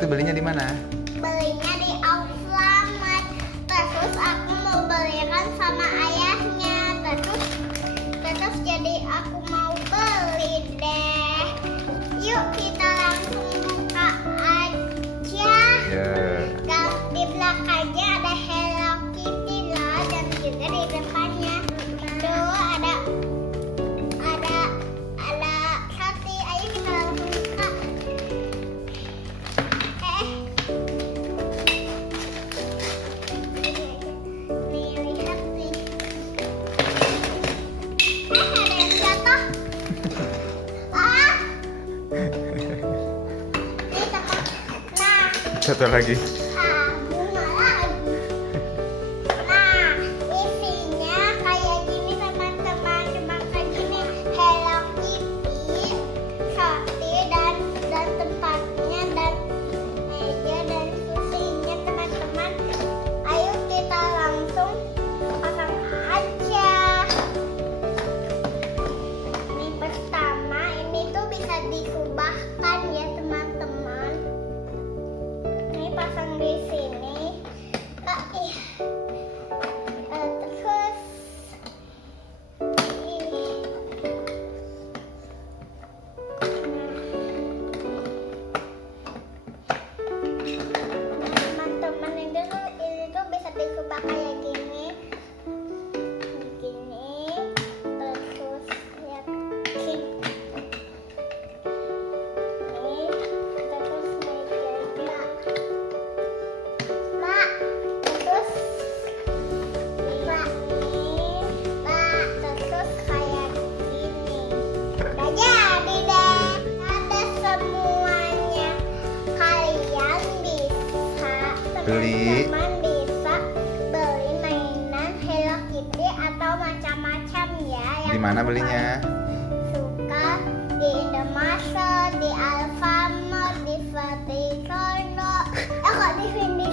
Itu belinya di mana? Belinya di Alfamart. Terus aku mau belikan sama ayahnya. Terus jadi aku mau beli deh. Yuk kita langsung buka aja. Di belakangnya ada Hello Kitty lah, dan juga di depannya itu ada hati. Ayo kita langsung buka. Nih lihat nih. Ada yang jatuh. Ini tempat. Nah. Satu lagi. Bunga lagi. Nah, isinya kayak gini teman-teman, cuma kayak gini Hello Kitty, Shopee dan tempatnya dan meja dan kursinya teman-teman. Ayo kita langsung pasang aja. Ini pertama, ini tuh bisa diubahkan ya teman-teman. Ini pasang di sini. Terus teman-teman, ini tuh bisa diubah kayak gini. Terus ya terus meja. Terus kayak gini. Udah jadi deh. Ada semuanya. Kalian bisa, Beli. teman-teman bisa beli mainan Hello Kitty atau macam-macam ya. Di mana belinya? Suka di Indomaret, di Alfamart, di Ditonton, kok di Sini